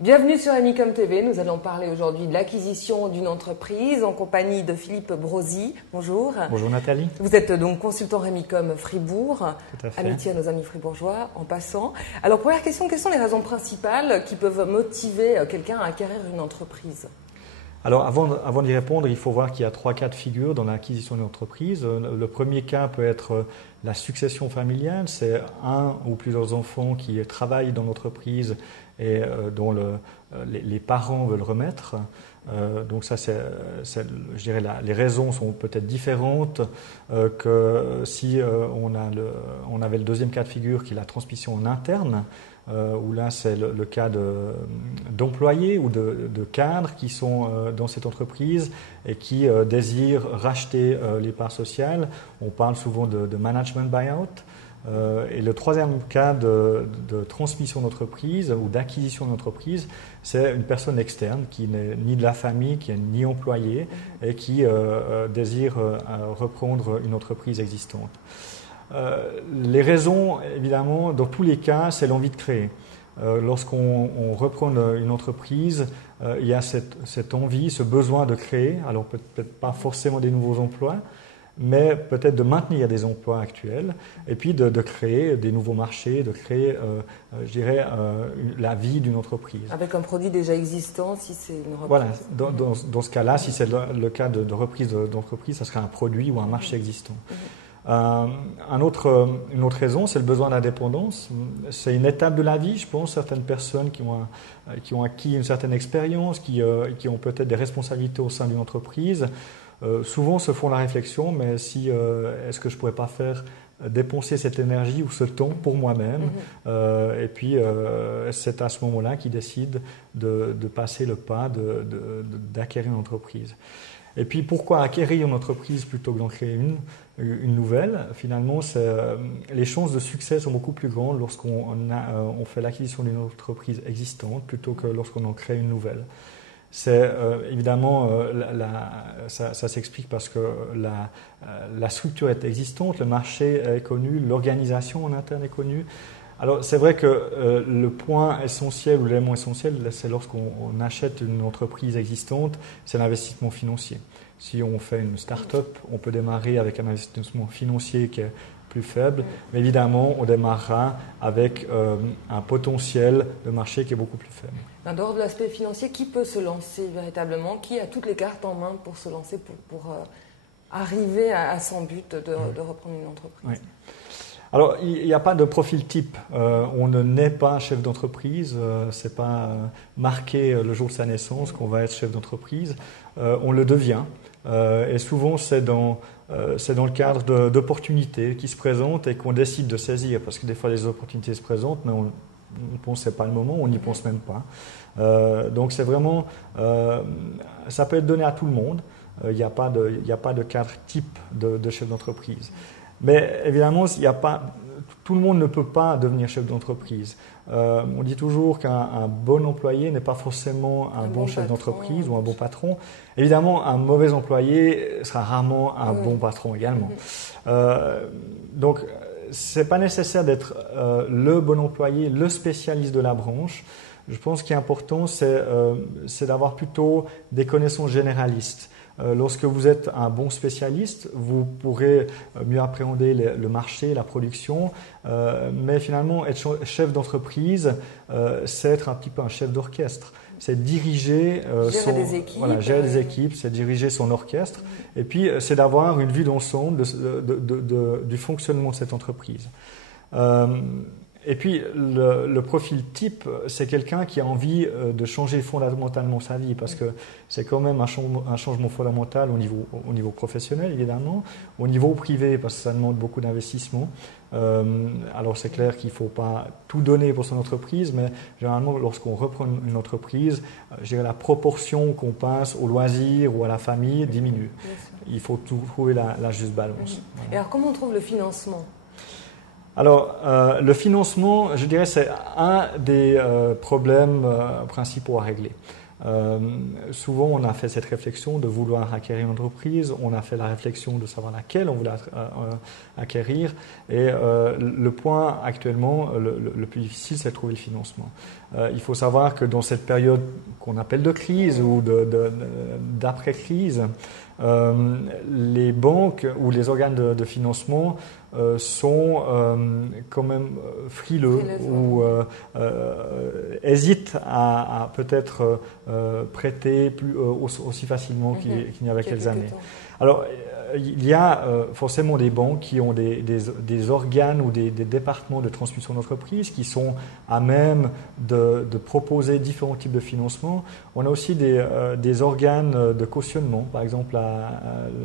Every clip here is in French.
Bienvenue sur Amicom TV. Nous allons parler aujourd'hui de l'acquisition d'une entreprise en compagnie de Philippe Brosi. Bonjour. Bonjour Nathalie. Vous êtes donc consultant Remicom Fribourg. Tout à fait. Amitié à nos amis fribourgeois en passant. Alors première question, quelles sont les raisons principales qui peuvent motiver quelqu'un à acquérir une entreprise ? Alors avant d'y répondre, il faut voir qu'il y a 3 cas de figure dans l'acquisition d'une entreprise. Le premier cas peut être la succession familiale. C'est un ou plusieurs enfants qui travaillent dans l'entreprise et dont les parents veulent remettre. Donc ça, je dirais, les raisons sont peut-être différentes que si on avait le deuxième cas de figure qui est la transmission en interne, où là c'est le cas d'employés ou de cadres qui sont dans cette entreprise et qui désirent racheter les parts sociales. On parle souvent de management buyout. Et le troisième cas de transmission d'entreprise ou d'acquisition d'entreprise, c'est une personne externe qui n'est ni de la famille, qui n'est ni employé et qui désire reprendre une entreprise existante. Les raisons, évidemment, dans tous les cas, c'est l'envie de créer. Lorsqu'on reprend une entreprise, il y a cette envie, ce besoin de créer, alors peut-être pas forcément des nouveaux emplois, mais peut-être de maintenir des emplois actuels et puis de créer des nouveaux marchés, de créer, je dirais, la vie d'une entreprise. Avec un produit déjà existant, si c'est une reprise. Voilà, dans ce cas-là, si c'est le cas de reprise d'entreprise, ça serait un produit ou un marché existant. Une autre raison, c'est le besoin d'indépendance. C'est une étape de la vie, je pense. Certaines personnes qui ont acquis une certaine expérience, qui ont peut-être des responsabilités au sein d'une entreprise, souvent se font la réflexion, mais est-ce que je ne pourrais pas dépenser cette énergie ou ce temps pour moi-même et puis c'est à ce moment-là qu'ils décident de passer le pas d'acquérir une entreprise. Et puis pourquoi acquérir une entreprise plutôt que d'en créer une nouvelle? Finalement, les chances de succès sont beaucoup plus grandes lorsqu'on fait l'acquisition d'une entreprise existante plutôt que lorsqu'on en crée une nouvelle. C'est évidemment, ça s'explique parce que la structure est existante, le marché est connu, l'organisation en interne est connue. Alors c'est vrai que le point essentiel ou l'élément essentiel, c'est lorsqu'on achète une entreprise existante, c'est l'investissement financier. Si on fait une start-up, on peut démarrer avec un investissement financier qui est plus faible, mais évidemment, on démarrera avec un potentiel de marché qui est beaucoup plus faible. En dehors de l'aspect financier, qui peut se lancer véritablement? Qui a toutes les cartes en main pour se lancer, pour arriver à son but de reprendre une entreprise? Oui. Alors, il n'y a pas de profil type. On ne naît pas chef d'entreprise. Ce n'est pas marqué le jour de sa naissance qu'on va être chef d'entreprise. On le devient. Et souvent, c'est dans le cadre d'opportunités qui se présentent et qu'on décide de saisir. Parce que des fois, les opportunités se présentent, mais on pense que ce n'est pas le moment, on n'y pense même pas. Donc, c'est vraiment... ça peut être donné à tout le monde. Il n'y a pas de cadre type de chef d'entreprise. Mais évidemment, tout le monde ne peut pas devenir chef d'entreprise. On dit toujours qu'un bon employé n'est pas forcément un bon chef d'entreprise ou un bon patron. Évidemment, un mauvais employé sera rarement un bon patron également. Donc, ce n'est pas nécessaire d'être le bon employé, le spécialiste de la branche. Je pense qu'il est important, c'est d'avoir plutôt des connaissances généralistes. Lorsque vous êtes un bon spécialiste, vous pourrez mieux appréhender le marché, la production, mais finalement, être chef d'entreprise, c'est être un petit peu un chef d'orchestre. C'est diriger gérer des équipes, c'est diriger son orchestre, et puis c'est d'avoir une vue d'ensemble du fonctionnement de cette entreprise. Et puis, le profil type, c'est quelqu'un qui a envie de changer fondamentalement sa vie, parce que c'est quand même un changement fondamental au niveau professionnel, évidemment, au niveau privé, parce que ça demande beaucoup d'investissement. Alors, c'est clair qu'il ne faut pas tout donner pour son entreprise, mais généralement, lorsqu'on reprend une entreprise, je dirais la proportion qu'on passe au loisir ou à la famille diminue. Il faut trouver la juste balance. Et alors, comment on trouve le financement ? Alors, le financement, je dirais, c'est un des problèmes principaux à régler. Souvent, on a fait cette réflexion de vouloir acquérir une entreprise, on a fait la réflexion de savoir laquelle on voulait acquérir, et le point actuellement, le plus difficile, c'est de trouver le financement. Il faut savoir que dans cette période qu'on appelle de crise ou d'après-crise, les banques ou les organes de financement sont quand même frileux ou hésitent à peut-être prêter aussi facilement qu'il n'y avait quelques années. Alors, il y a forcément des banques qui ont des organes ou des départements de transmission d'entreprise qui sont à même de proposer différents types de financement. On a aussi des organes de cautionnement, par exemple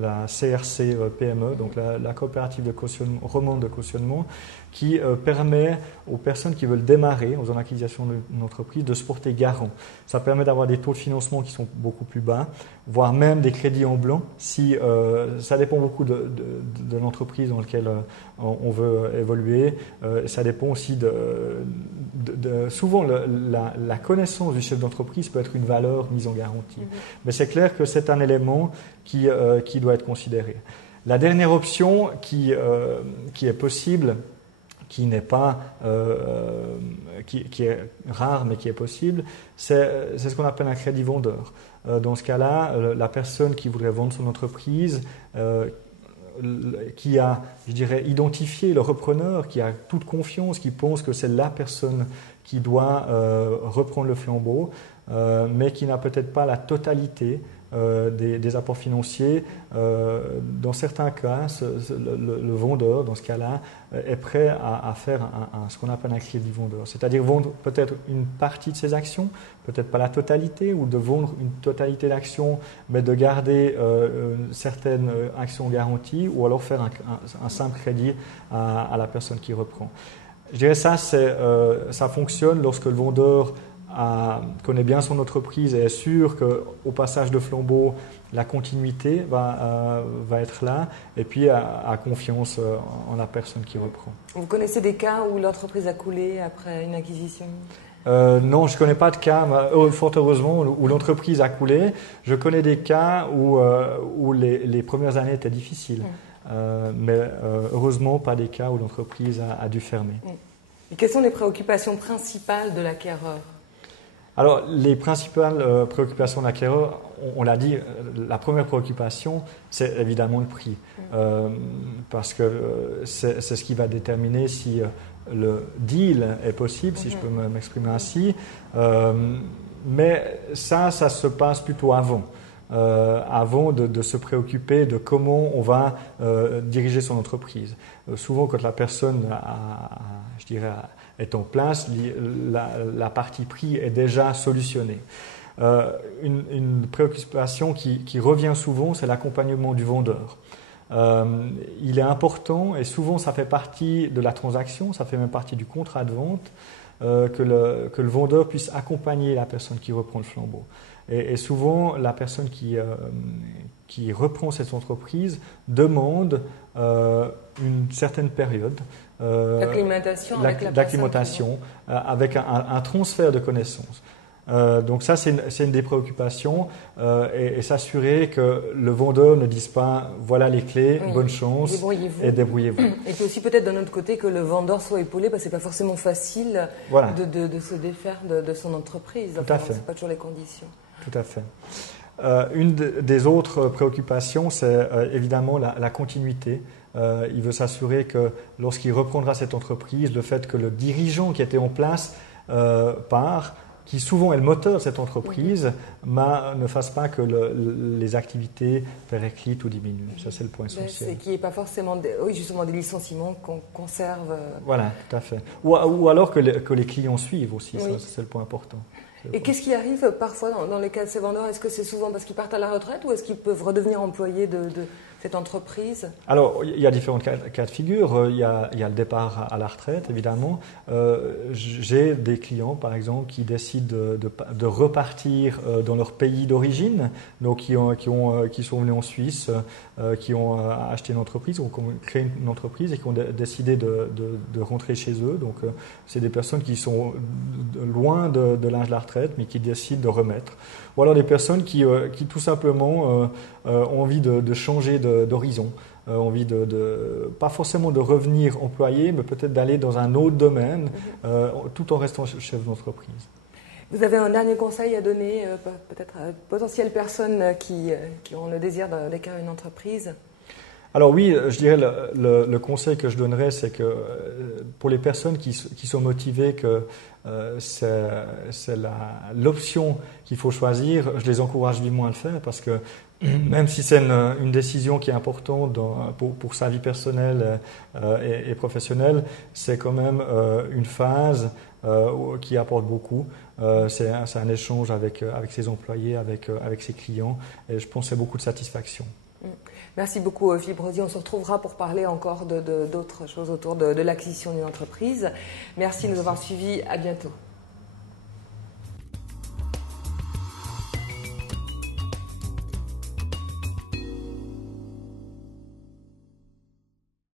la CRC PME, donc la coopérative de cautionnement, romande de cautionnement, qui permet aux personnes qui veulent démarrer en faisant l'acquisition d'une entreprise de se porter garant. Ça permet d'avoir des taux de financement qui sont beaucoup plus bas, voire même des crédits en blanc. Ça dépend beaucoup de l'entreprise dans laquelle on veut évoluer. Ça dépend aussi souvent la connaissance du chef d'entreprise peut être une valeur mise en garantie. Mais c'est clair que c'est un élément qui doit être considéré. La dernière option qui est possible, qui n'est pas, qui est rare mais qui est possible, c'est ce qu'on appelle un crédit vendeur. Dans ce cas-là, la personne qui voudrait vendre son entreprise, qui a, je dirais, identifié le repreneur, qui a toute confiance, qui pense que c'est la personne qui doit reprendre le flambeau, mais qui n'a peut-être pas la totalité des apports financiers. Dans certains cas, le vendeur, dans ce cas-là, est prêt à faire ce qu'on appelle un crédit vendeur, c'est-à-dire vendre peut-être une partie de ses actions, peut-être pas la totalité, ou de vendre une totalité d'actions, mais de garder certaines actions garanties, ou alors faire un simple crédit à la personne qui reprend. Je dirais ça fonctionne lorsque le vendeur connaît bien son entreprise et est sûr qu'au passage de flambeau, la continuité va être là, et puis a confiance en la personne qui reprend. Vous connaissez des cas où l'entreprise a coulé après une acquisition ? Non, je ne connais pas de cas, fort heureusement, où l'entreprise a coulé. Je connais des cas où les premières années étaient difficiles, mais heureusement pas des cas où l'entreprise a dû fermer. Et quelles sont les préoccupations principales de l'acquéreur ? Alors, les principales préoccupations de l'acquéreur, on l'a dit, la première préoccupation, c'est évidemment le prix. Parce que c'est ce qui va déterminer si le deal est possible, si je peux m'exprimer ainsi. Mais ça se passe plutôt avant. Avant de se préoccuper de comment on va diriger son entreprise. Souvent, quand la personne est en place, la partie prix est déjà solutionnée. Une préoccupation qui revient souvent, c'est l'accompagnement du vendeur. Il est important, et souvent ça fait partie de la transaction, ça fait même partie du contrat de vente, que le vendeur puisse accompagner la personne qui reprend le flambeau. Et souvent, la personne qui reprend cette entreprise demande une certaine période d'acclimatation avec un transfert de connaissances. Donc ça, c'est une des préoccupations, et s'assurer que le vendeur ne dise pas « voilà les clés, bonne chance et débrouillez-vous ». Et puis aussi peut-être d'un autre côté que le vendeur soit épaulé, parce que ce n'est pas forcément facile de se défaire de son entreprise. Tout à fait. Ce n'est pas toujours les conditions. Tout à fait. Une des autres préoccupations, c'est évidemment la continuité. Il veut s'assurer que lorsqu'il reprendra cette entreprise, le fait que le dirigeant qui était en place part, qui souvent est le moteur de cette entreprise, ne fasse pas que les activités périclitent ou diminuent. Ça, c'est le point essentiel. C'est qu'il n'y ait pas forcément justement des licenciements qu'on conserve. Voilà, tout à fait. Ou alors que les clients suivent aussi, ça, c'est le point important. Et qu'est-ce qui arrive parfois dans les cas de ces vendeurs ? Est-ce que c'est souvent parce qu'ils partent à la retraite, ou est-ce qu'ils peuvent redevenir employés cette entreprise? Alors, il y a différents cas de figure. Il y a le départ à la retraite, évidemment. J'ai des clients, par exemple, qui décident de repartir dans leur pays d'origine, donc qui sont venus en Suisse, qui ont acheté une entreprise, ou qui ont créé une entreprise et qui ont décidé de rentrer chez eux. Donc, c'est des personnes qui sont loin de l'âge de la retraite, mais qui décident de remettre. Ou alors des personnes qui tout simplement ont envie de changer d'horizon, envie pas forcément de revenir employé, mais peut-être d'aller dans un autre domaine, tout en restant chef d'entreprise. Vous avez un dernier conseil à donner, peut-être à de potentielles personnes qui ont le désir d'acquérir une entreprise? Alors oui, je dirais le conseil que je donnerais, c'est que pour les personnes qui sont motivées, que c'est l'option qu'il faut choisir, je les encourage vivement à le faire, parce que même si c'est une décision qui est importante pour sa vie personnelle et professionnelle, c'est quand même une phase qui apporte beaucoup. C'est un échange avec ses employés, avec ses clients, et je pense que c'est beaucoup de satisfaction. Merci beaucoup Philippe Rosier. On se retrouvera pour parler encore d'autres choses autour de l'acquisition d'une entreprise. Merci de nous avoir suivis. À bientôt.